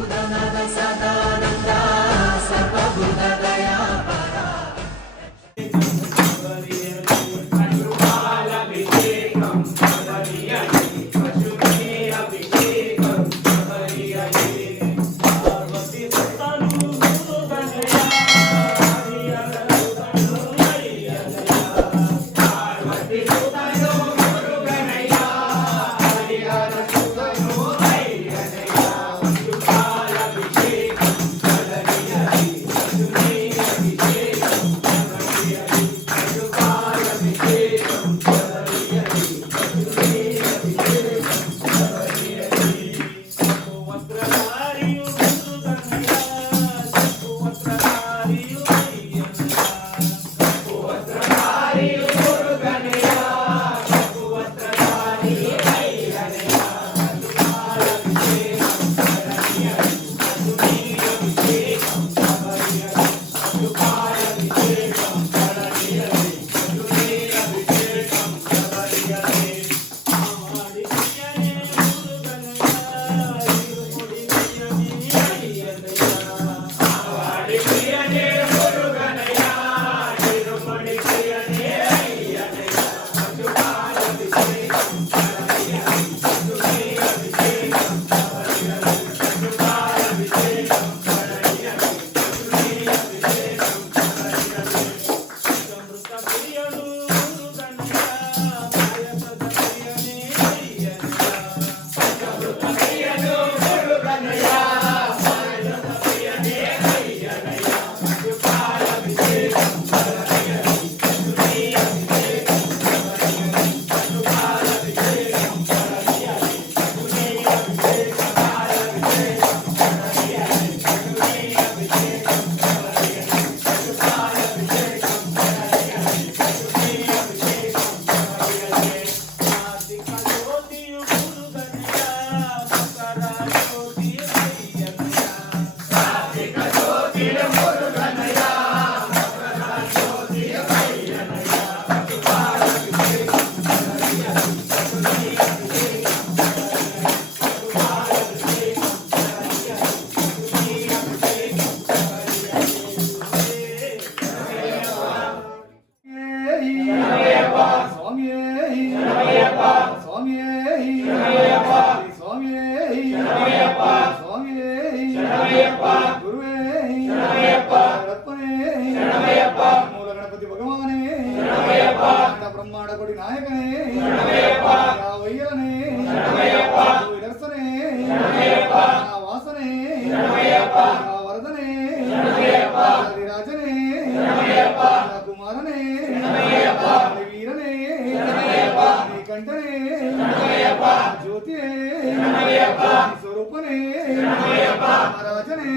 Udana బ్రహ్మాడకుడి నాయకనే. వయ్యలనే విరసనే వాసనే వరదనే రాజనే కుమారనే ಶಂಕರೇ ಜ್ಯೋತಿ ಸ್ವರೂಪನೇ ಮಹಾರಾಜನೇ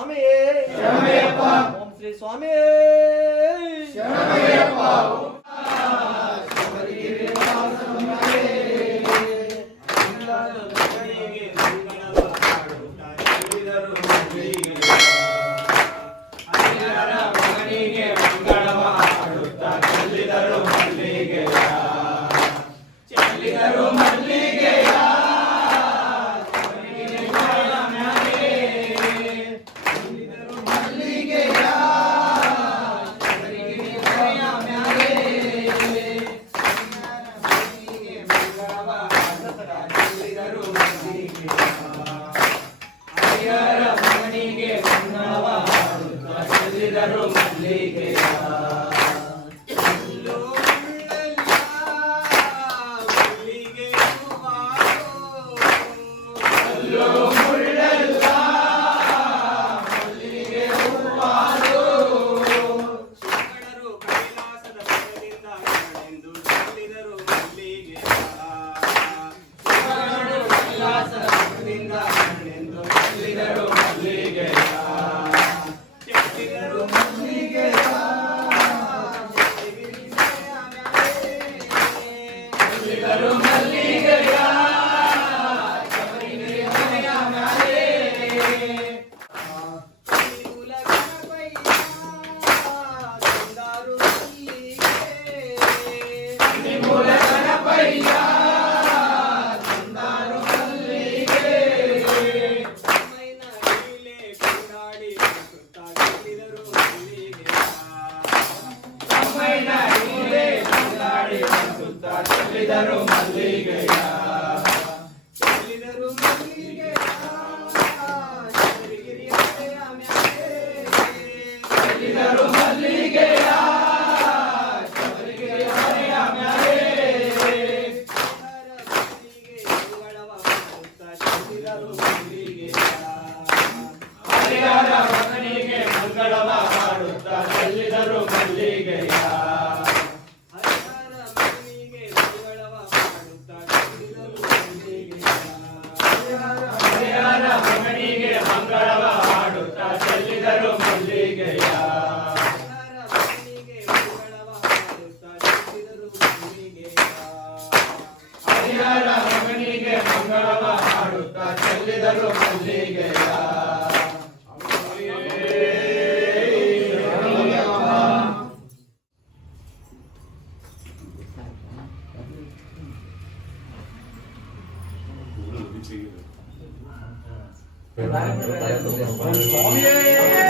ಆಮೆ in the Lidero Lige. 在我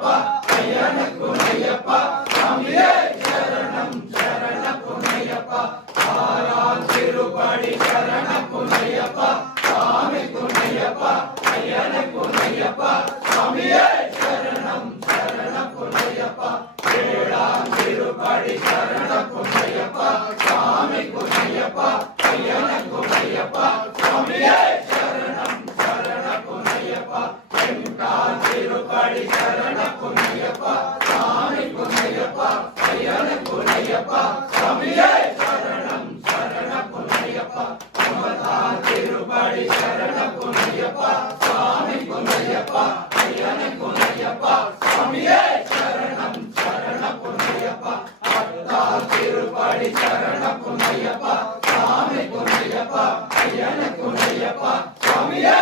Bye. ஐயனுக்கு Ayyappa சுவாமியே.